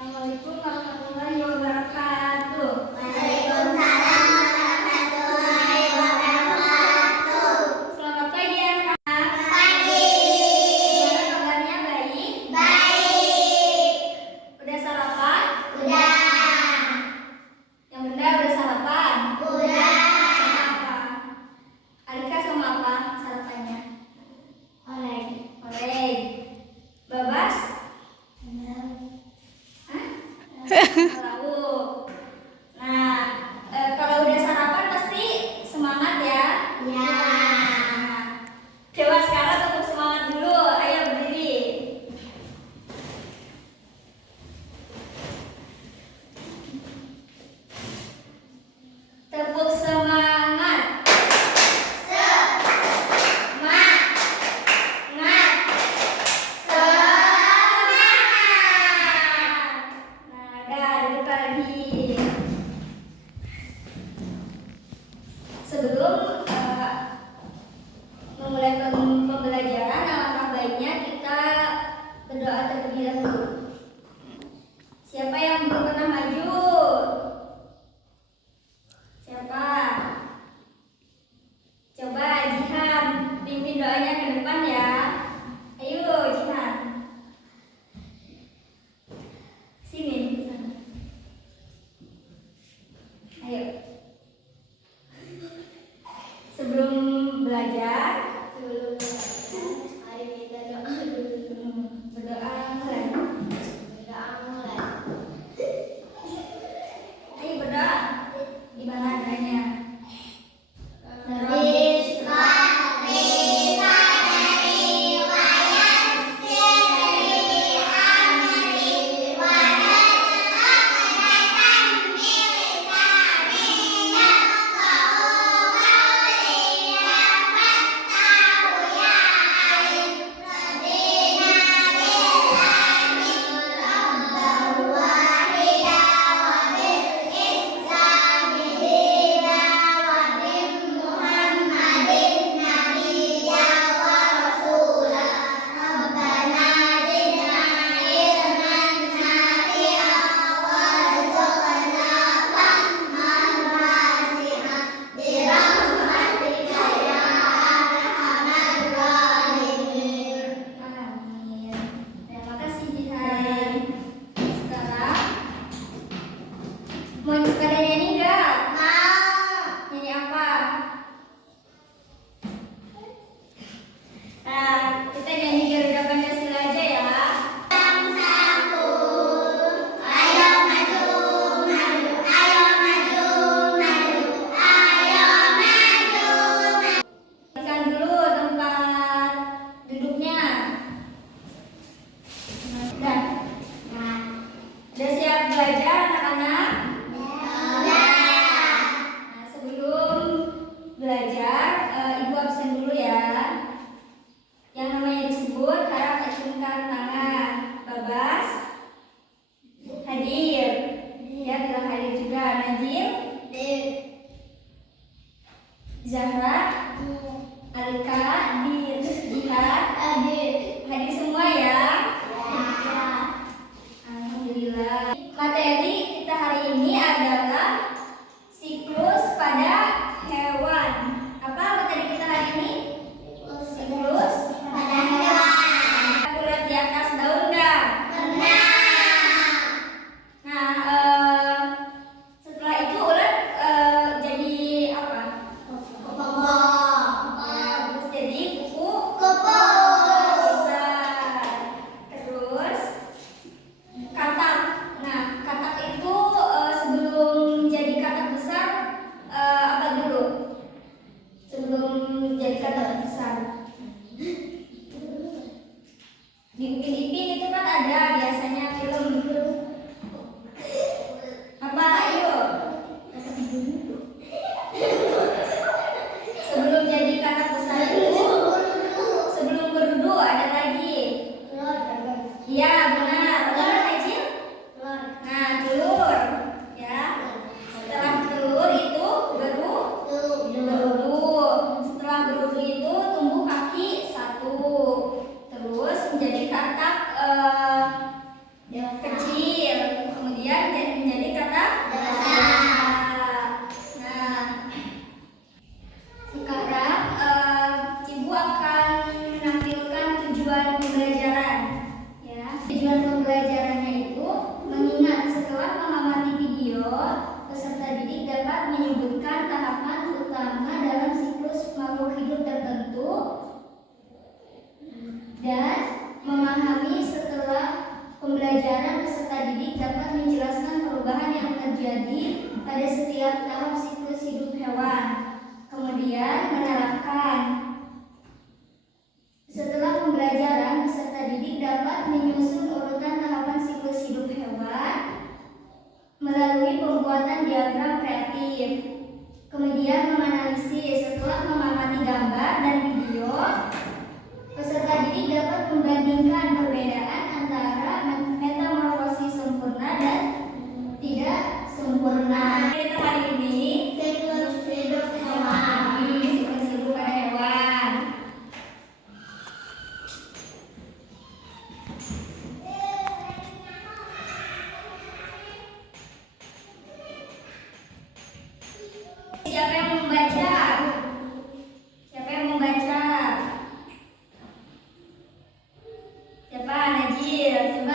Assalamualaikum warahmatullahi wabarakatuh. Waalaikumsalam warahmatullahi wabarakatuh. Selamat pagi anak-anak. Pagi. Gimana kabarnya, baik? Baik. Udah sarapan? Udah. Yang bunda udah sarapan? Udah. Sama apa? Alika sama apa sarapannya? Oleh. Oleh. Babas? Tahu. Nah, kalau udah sarapan pasti semangat ya? Ya. Nah, coba sekarang tepuk semangat dulu. Ayo berdiri. Tepuk semangat. Semangat. Nah, udah duduk lagi. Sebelum memulai pembelajaran, alangkah baiknya kita berdoa terlebih dahulu. Siapa yang belum pernah maju? Siapa? Coba Jihan, pimpin doanya ke depan ya. Ayo Jihan. Sini, ke sana. Ayo. Sebelum belajar, Mari kita doa dulu. berdoa mulai. Doa mulai. Ayo berdoa. Gimana adanya? Amin. Terima kasih Jihan. Sekarang mau pada nyanyi nggak? Nyanyi apa? Nah, kita nyanyi Garuda Pancasila aja ya. Berikan dulu tempat duduknya. Udah siap belajar anak-anak? Nah, sebelum belajar, Ibu absen dulu ya. Yang namanya disebut harap acungkan tangan. Babas hadir. Ya, bilang hadir juga. Najib, Zahra, Alika, Jihan, hadir semua ya. Alhamdulillah. Materi kemudian menjadi kata dasar. Nah, sekarang Ibu akan menampilkan tujuan pembelajaran. Ya, tujuan pembelajarannya itu mengingat setelah mengamati video, peserta didik dapat menyebutkan tahapan utama dalam siklus makhluk hidup tertentu dan memahami setelah pembelajaran peserta didik dapat menjelaskan perubahan yang terjadi pada setiap tahap siklus hidup hewan. Kemudian menerapkan. Setelah pembelajaran, peserta didik dapat menyusun urutan tahapan siklus hidup hewan melalui pembuatan diagram kreatif. Kemudian menganalisis. Setelah mengamati gambar dan video, peserta didik dapat membandingkan perbedaan antara metamorfosis sempurna dan tidak sempurna. Kita hari ini Siklus hidup hewan. siklus hidup pada hewan. Siapa yang membaca? Siapa yang membaca? Siapa? Najil. Coba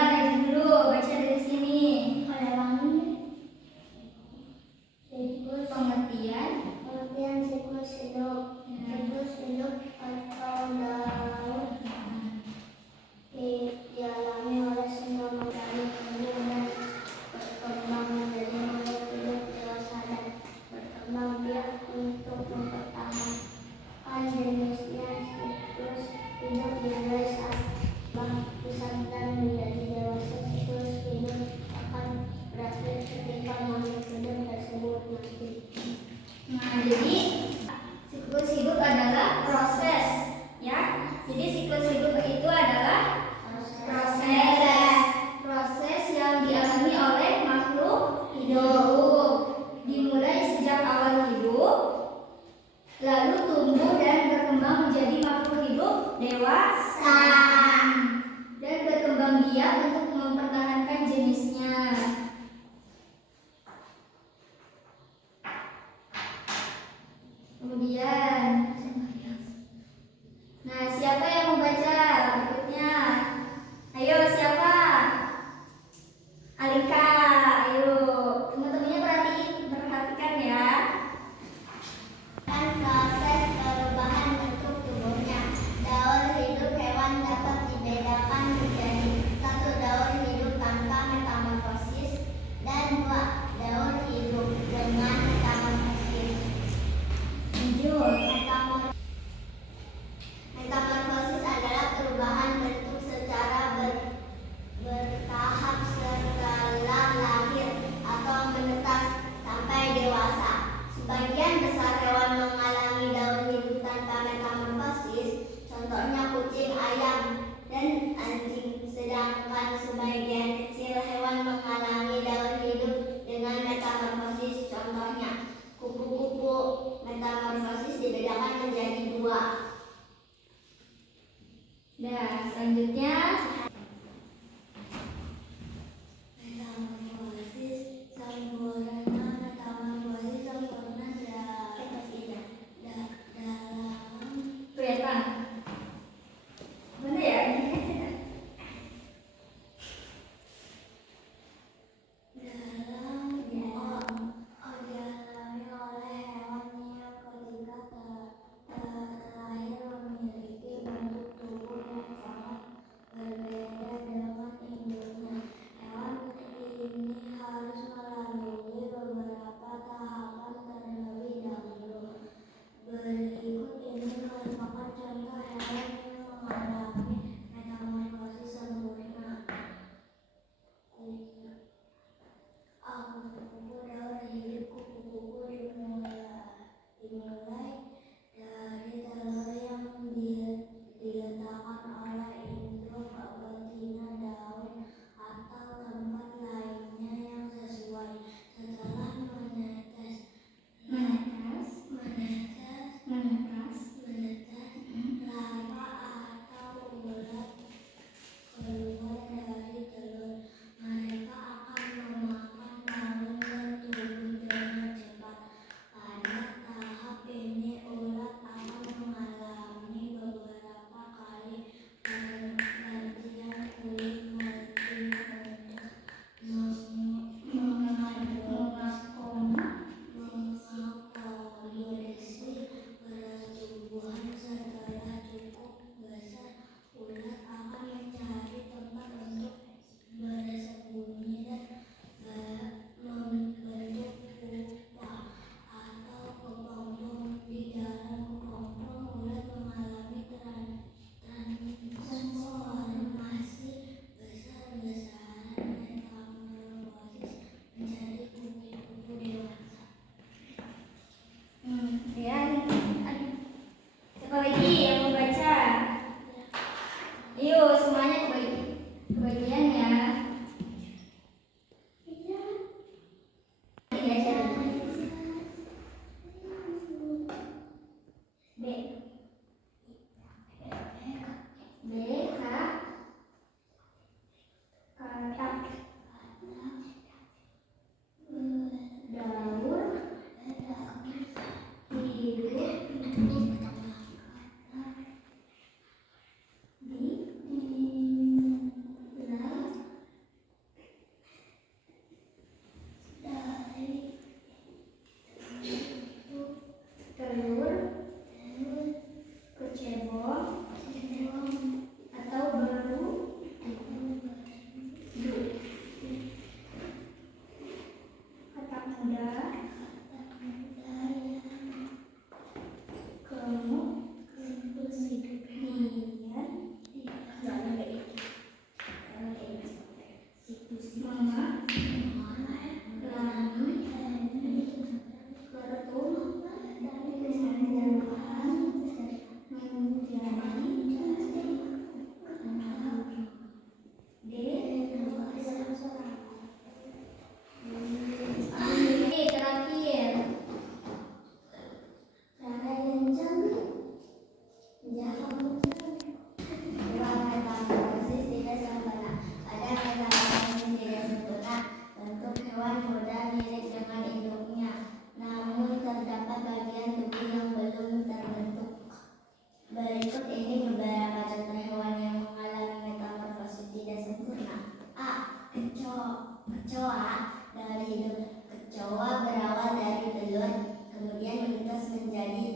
Berikut ini beberapa contoh hewan yang mengalami metamorfosis tidak sempurna. A. Kecoa. Dari hidup kecoa berawal dari telur, kemudian melintas menjadi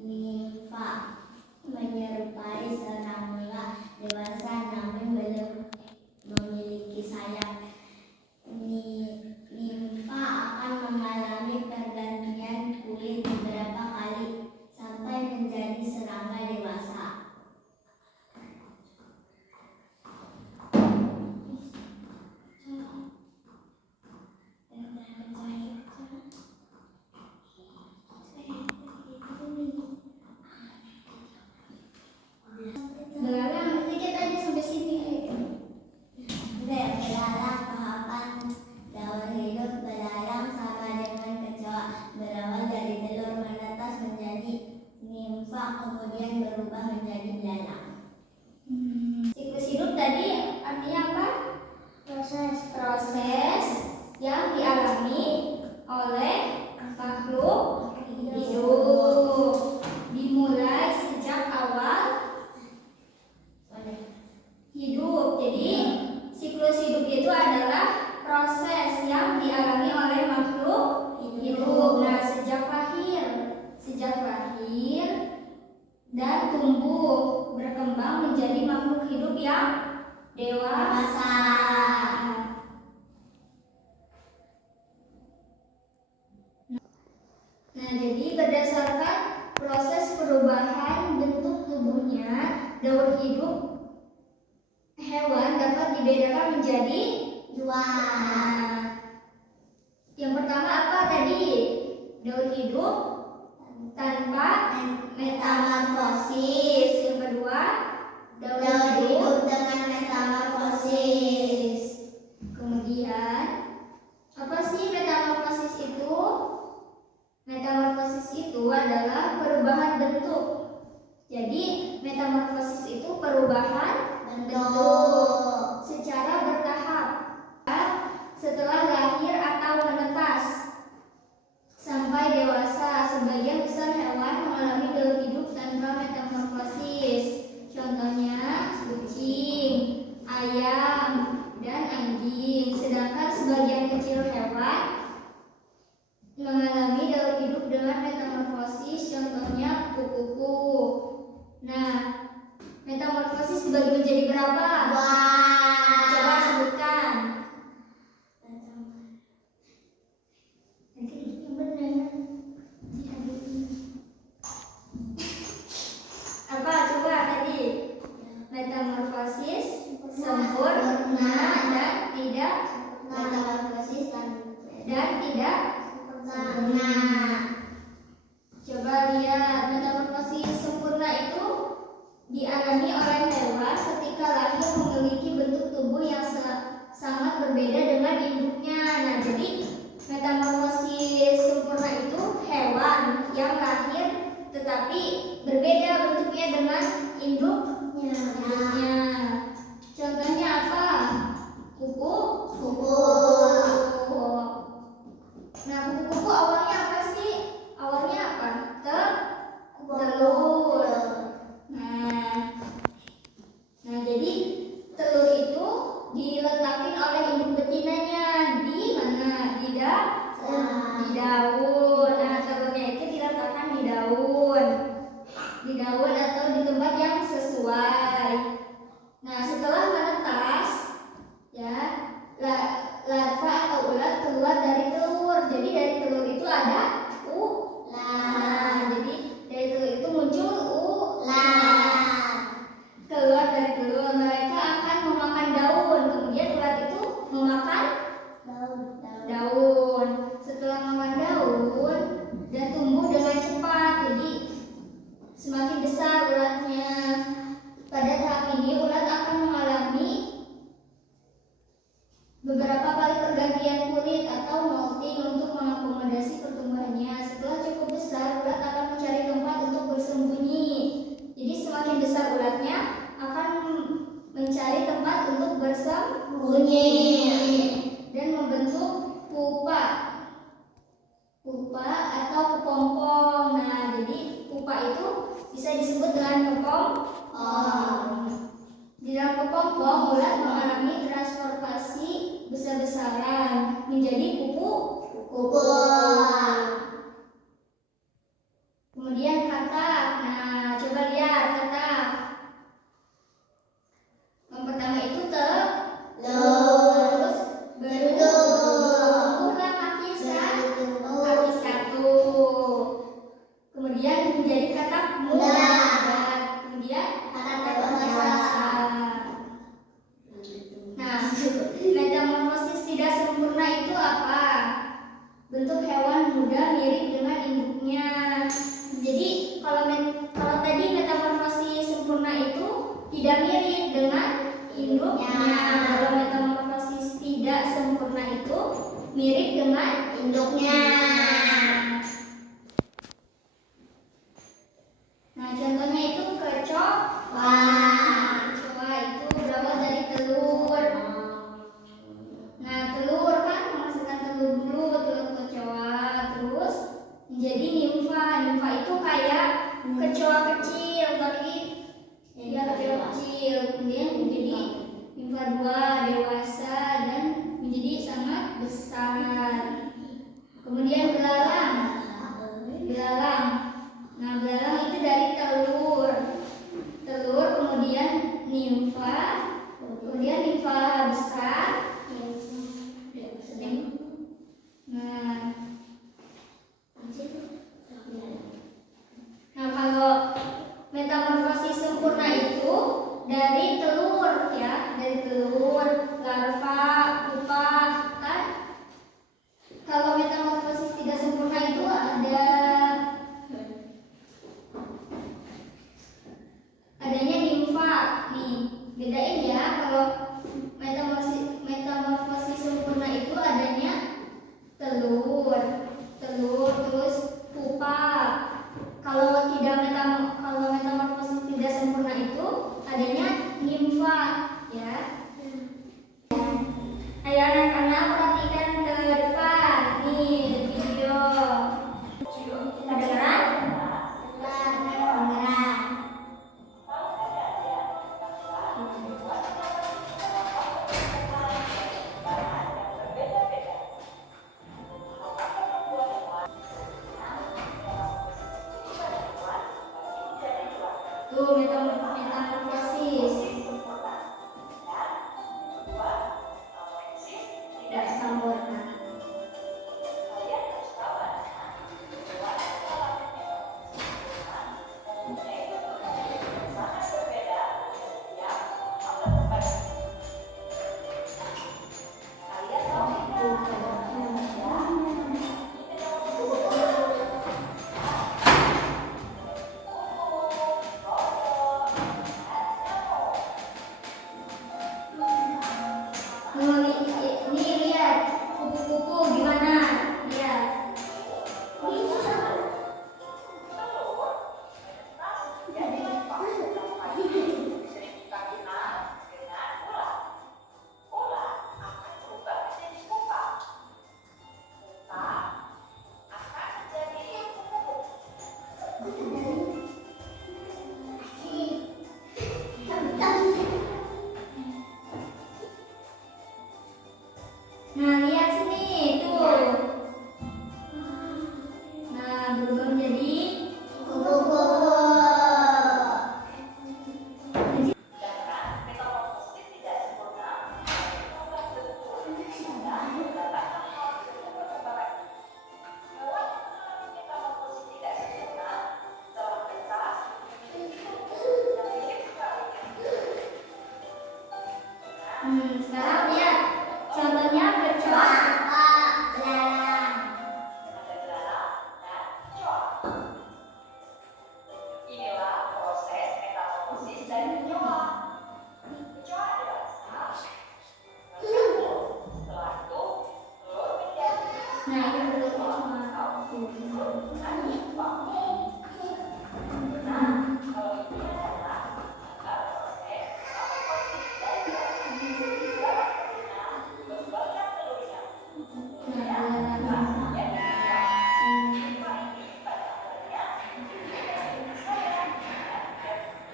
nimfa, menyerupai serangga dewasa namun belum memiliki sayap. Nimfa akan mengalami pergantian kulit beberapa kali sampai menjadi serangga dewasa. Belalang, sedikit aja sampai sini. Belalang, tahapan daur hidup belalang sama dengan kecoa, berawal dari telur, menetas menjadi nimfa, kemudian berubah menjadi belalang. Siklus hidup tadi artinya apa? Proses yang dialami oleh makhluk hidup, dimulai sejak awal hidup. Jadi siklus hidup itu adalah proses yang dialami oleh makhluk hidup. Nah, sejak lahir dan tumbuh berkembang menjadi makhluk hidup yang dewasa. Nah, jadi berdasarkan proses perubahan bentuk tubuhnya, daur hidup hewan dapat dibedakan menjadi Dua. Yang pertama apa tadi? Daur hidup tanpa metamorfosis. Yang kedua, daur hidup dengan metamorfosis. Kemudian, apa sih metamorfosis itu? Metamorfosis itu adalah perubahan bentuk. Jadi, metamorfosis itu perubahan bentuk secara bertahap setelah lahir atau menetas sampai dewasa. Sebagian besar hewan mengalami daur hidup tanpa metamorfosis. Contohnya kucing, ayam, dan anjing. Sedangkan sebagian kecil hewan mengalami daur hidup dengan metamorfosis. Contohnya kuku-kuku. Nah, metamorfosis dibagi menjadi berapa? Coba sebutkan. Nanti yang benar. Apa? Coba tadi. Metamorfosis sempurna dan tidak Metamorfosis dan tidak sempurna. Coba lihat, metamorfosis sempurna itu dialami oleh hewan ketika lahir memiliki bentuk tubuh yang sangat berbeda dengan induknya. Nah, jadi metamorfosis sempurna itu hewan yang lahir tetapi berbeda bentuknya dengan induknya. Contohnya apa? Kuku ulat keluar dari telur. Jadi dari telur itu ada ulat. Nah, jadi dari telur itu muncul ulat. Keluar dari telur, mereka akan memakan daun. Kemudian ulat itu memakan daun. Setelah makan daun dan tumbuh dengan cepat. Jadi semakin besar ulatnya. Pada tahap ini ulat akan mengalami beberapa kali pergantian kulit atau molting untuk mengakomodasi pertumbuhannya. Setelah cukup besar, ulat akan mencari tempat untuk bersembunyi. Jadi semakin besar ulatnya akan mencari tempat untuk bersembunyi dan membentuk pupa atau kepompong. Nah, jadi pupa itu bisa disebut dengan kepompong. Di dalam kepompong, ulat mengalami transformasi besar-besaran menjadi kupu. Kemudian katak. Nah, coba lihat katak. Yang pertama itu terus bertumbuhlah kaki satu. Kemudian menjadi katak muda. Kemudian katak dewasa. Nah, metamorfosis tidak sempurna itu apa? Bentuk hewan muda mirip dengan induknya. Jadi kalau tadi metamorfosis sempurna itu tidak mirip dengan induknya. Kalau metamorfosis tidak sempurna itu mirip dengan induknya. Nah, contohnya itu kecoa. Kecoa itu berawal dari telur. Nah, telur kan menghasilkan telur dulu, telur kecoa, terus menjadi nimfa. Nimfa itu kayak kecoa kecil, tapi dia kecoa kecil. Kemudian menjadi nimfa 2, dewasa, dan menjadi sangat besar. Kemudian belalang. Nah, belalang itu dari telur, kemudian nimfa, kemudian nimfa besar. Nah, kalau metamorfosis sempurna itu dari telur, ya, dari telur, larva, pupa, kan? Kalau metamorfosis tidak sempurna itu adanya nimfa. Nih, bedain ya. Kalau metamorfosis sempurna itu adanya telur terus pupa. Kalau metamorfosis tidak sempurna itu adanya nimfa, ya. Ayo anak-anak perhatikan ke depan. Nih, video. Kedengaran? Tuh, metamorfosis. Tidak sempurna. Ini lihat kupu-kupu gimana? Lihat. Nah, lihat sini tuh. Nah, berubah menjadi kupu-kupu. Nah, ini bentuknya cuma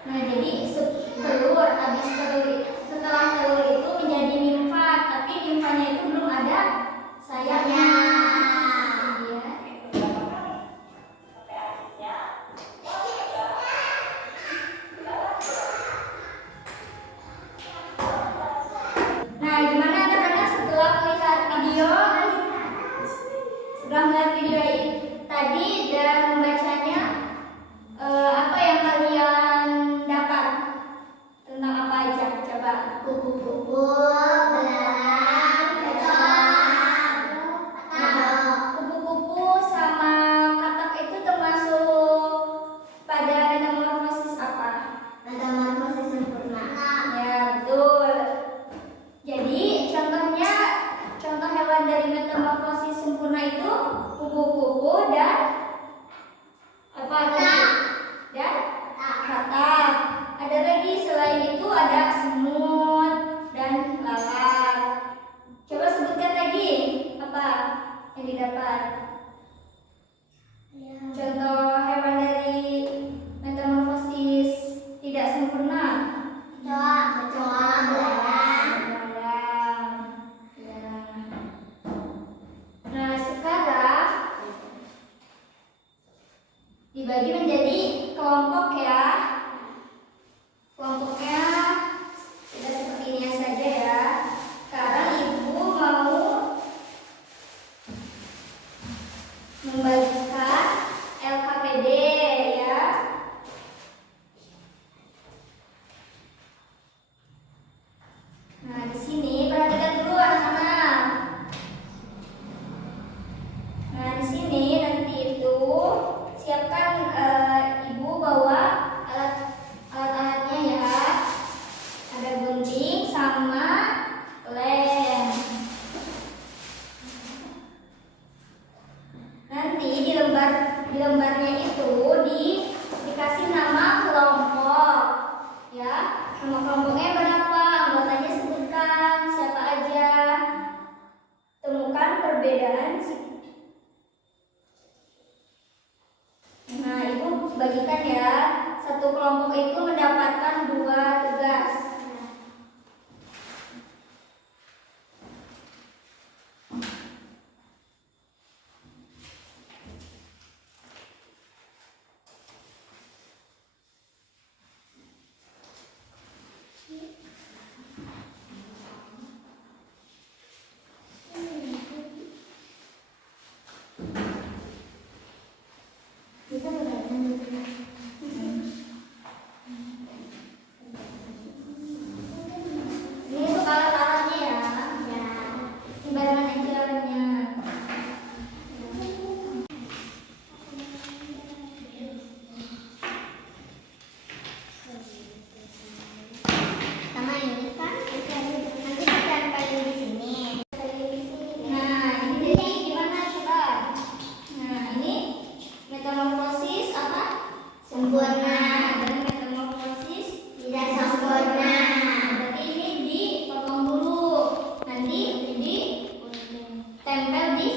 Nah, jadi telur, habis setelah telur itu menjadi nimfa, tapi nimfanya itu belum ada sayapnya. Nah, gimana anak-anak setelah melihat video? Setelah melihat video ini tadi dan membacanya, apa yang kalian dapat? Tentang apa aja? Coba. Kupu-kupu, belalang, kecoak, katak. Kupu-kupu sama katak itu termasuk pada metamorfosis apa? Metamorfosis sempurna. Ya, betul. Jadi contoh hewan dari metamorfosis sempurna itu kupu-kupu dan apa tadi? Dan katak. Ada lagi selain itu ada semut dan lalat. Coba sebutkan lagi apa yang didapat. Contoh hewan dari metamorfosis tidak sempurna. Kecoak, belalang. Ya. Nah, sekarang dibagi menjadi kelompok ya. Kelompoknya tidak seperti ini saja ya. Sekarang ibu mau membagikan LKPD ya. Nah, di sini perhatikan dulu anak-anak. Nah, di sini nanti itu siapkan ibu bawa alat-alatnya ya. Ada gunting sama lem. Nanti di lembarnya itu dikasih nama kelompok ya. Nama kelompoknya berapa? Anggotanya sebutkan siapa aja. Temukan perbedaan. Nah, ibu bagikan ya. Satu kelompok itu mendapatkan 2 tugas. Kita berani. Ini untuk alat-alatnya ya. Ya. Sembarangan aja alatnya. Sama ini kan nanti kita tempelin di sini. Nah, ini jadi gimana coba? Nah, ini metamorfosis apa? Sempurna. Dan metamorfosis Tidak sempurna. Berarti ini dipotong dulu. Nanti tempel di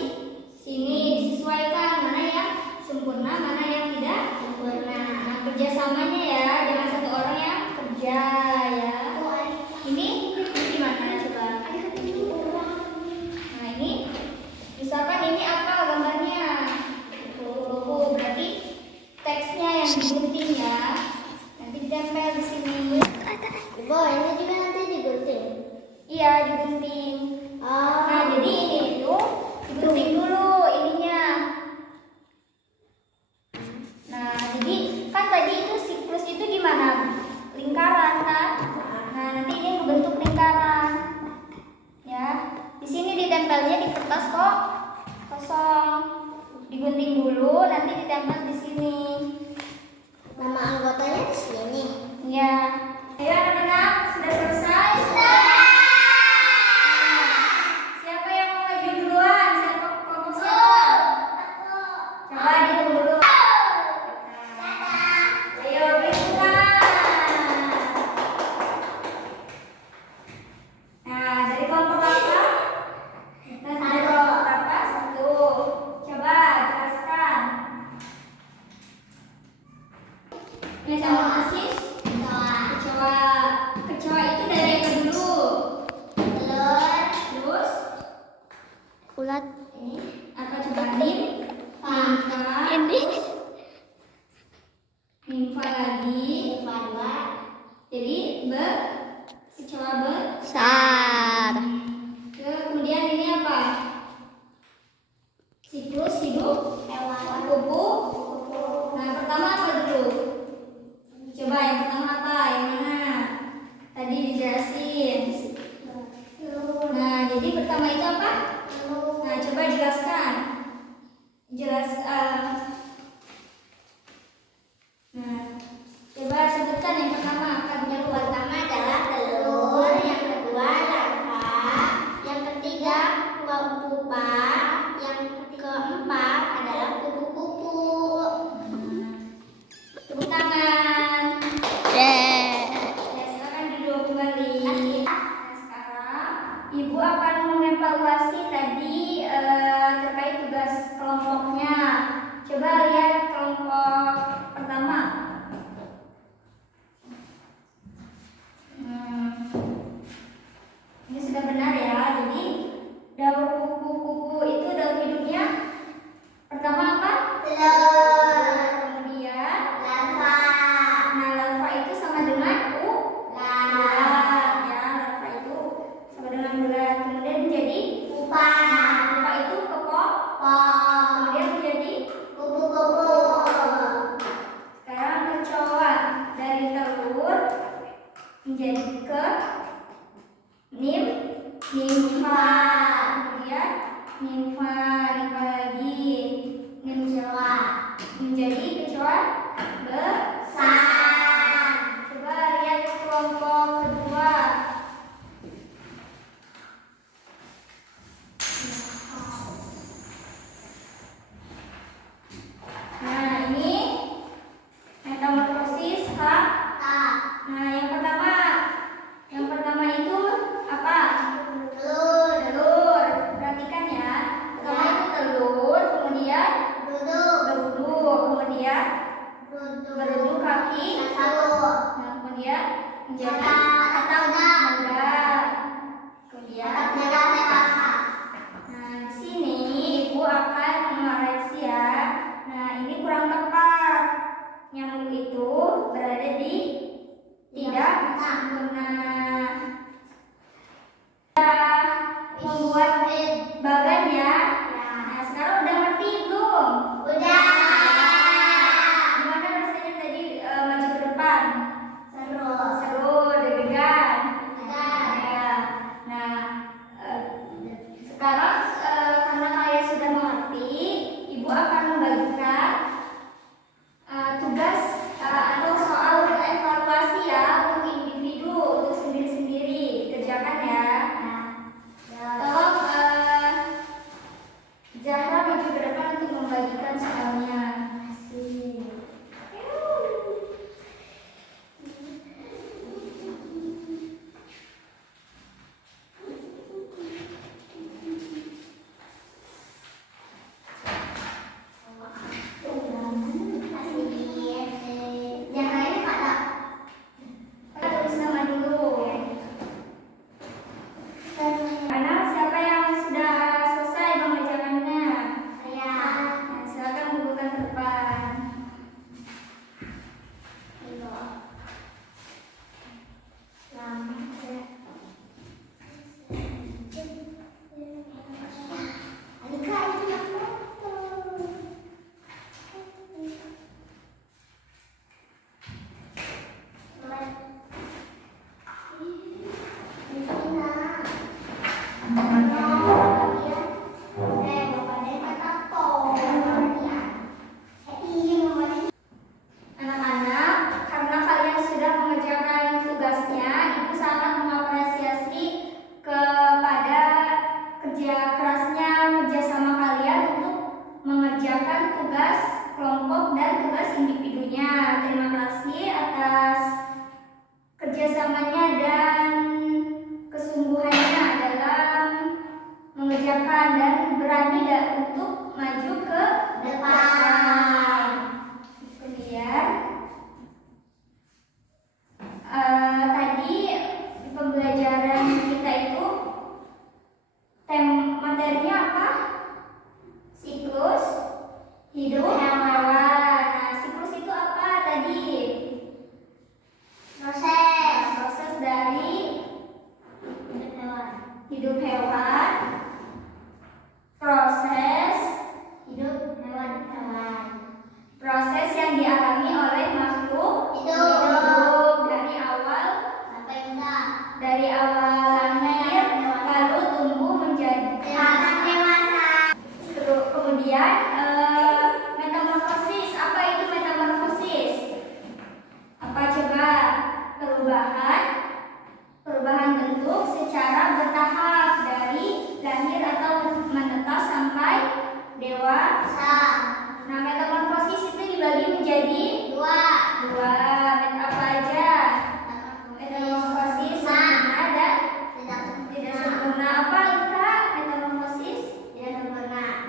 sini, disesuaikan mana yang sempurna, mana yang tidak Sempurna. Nah, kerjasamanya ya, jangan satu orang yang kerja ya. Ini gimana coba? Nah, ini misalkan ini apa gambarnya? Kupu-kupu, berarti teksnya yang digunting ya. Nanti ditempel di sini. Ibu, ini juga nanti digunting. Iya, digunting. Oh. Nah, jadi ini itu digunting dulu ininya. Nah, jadi kan tadi itu siklus itu gimana? Lingkaran kan? Nah, nanti ini membentuk lingkaran. Ya. Di sini ditempelnya di kertas kok kosong. Digunting dulu, nanti ditempel di sini. Nama anggotanya di sini. Ya. Ayo anak-anak, sudah selesai? Siapa yang mau maju duluan? Siapa kelompok siapa? Ulat. Ini apa coba? Nimfa. Ini. Nimfa lagi. Nimfa 2. Jadi kecoa Besar. Kemudian ini apa? Siklus hidup Hewan. kupu. Nah, pertama apa dulu? Coba yang pertama apa? Yang mana? Tadi dijelasin. Nah, jadi pertama itu apa? Nah, coba jelaskan. Nah, coba sebutkan yang pertama apa Yang dulu? pertama adalah telur, yang kedua larva, yang ketiga pupa, yang keempat adalah kupu-kupu. Tepuk tangan. Yeah. Ya, silakan duduk kembali. Nah, sekarang Ibu akan mengevaluasi tadi terkait tugas kelompoknya. Coba lihat kelompok pertama. Ini sudah benar ya. Jadi daur kupu-kupu itu daur hidupnya pertama apa? Telur, Kemudian larva, nah, larva itu sama dengan ulat, ya, larva itu sama dengan ulat. Kemudian menjadi pupa, pupa itu kepok. pom, Kemudian menjadi kupu-kupu, sekarang kecoa dari telur menjadi ke nimfa. Kemudian nimfa lagi kecoa menjadi kecoa besar. Coba lihat kelompok kedua. Nah, ini metamorfosis Tak, Nah, yang pertama itu apa? telur, Telur. Perhatikan ya. Pertama itu telur, kemudian duduk, beruduk, kemudian beruduk kaki. satu, Nah, kemudian menjadi atap bulat. Kemudian merah. nah, di sini Ibu akan mengoreksi ya. Nah, ini kurang tepat. Nyamuk itu berada di tidak sempurna. Membuat bagan ya. Nah, sekarang udah ngerti belum? Udah. Gimana rasanya tadi maju ke depan? Seru. Seru, deg-degan. Deg-degan. Ya. Nah, sekarang karena kalian sudah mengerti, Ibu akan membagikan tugas atau soal evaluasi ya untuk individu, untuk sendiri-sendiri dikerjakan ya. Tolong Zahra maju ke depan untuk membagikan soalnya. Kita tulis nama dulu. Anak siapa yang sudah selesai mengerjakannya? Nah, silakan bukukan ke depan. Anak-anak, karena kalian sudah mengerjakan tugasnya, Ibu sangat mengapresiasi kepada kerja kerasnya, kerjasama kalian untuk mengerjakan tugas kelompok dan tugas individunya. Terima kasih atas kerjasamanya dan kesungguhannya dalam mengerjakan dan berani untuk maju ke depan. Kemudian tadi pembelajaran kita itu materinya apa?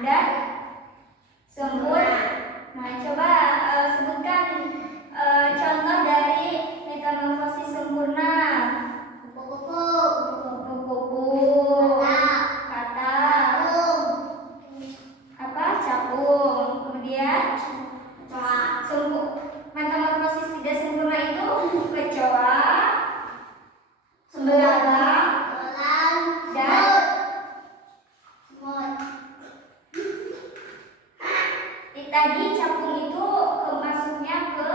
dan sempurna. Nah, coba sebutkan contoh dari metamorfosis sempurna. Kupu-kupu, Kupu-kupu, kata, capung. Kemudian metamorfosis tidak sempurna itu kecoa, belalang, dan semut. tadi capung itu masuknya ke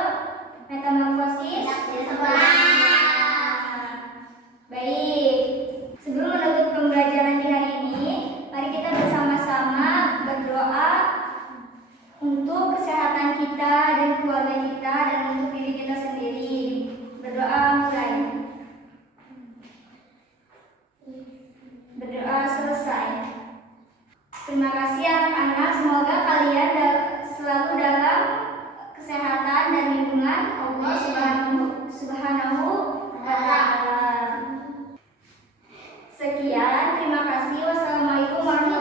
metamorfosis sempurna. Baik, sebelum menutup pembelajaran di hari ini, mari kita bersama-sama berdoa untuk kesehatan kita dan keluarga kita dan untuk diri kita sendiri. Berdoa mulai. Berdoa selesai. Terima kasih anak-anak, semoga kalian selalu dalam kesehatan dan lindungan Allah Subhanahu wa Ta'ala. Sekian, terima kasih. Wassalamualaikum warahmatullahi wabarakatuh.